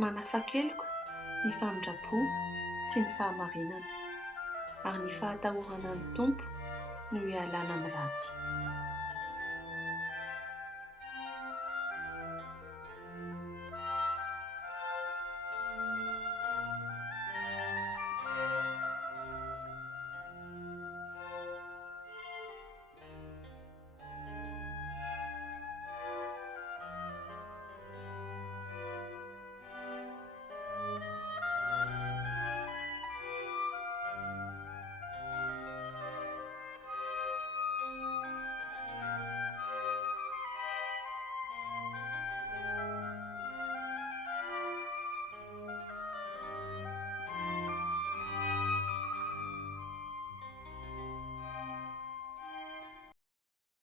Manafakeloko ny famindrapo sy ny fahamarinana, ary ny fahatahorana ny tompo no hialana amin'ny ratsy.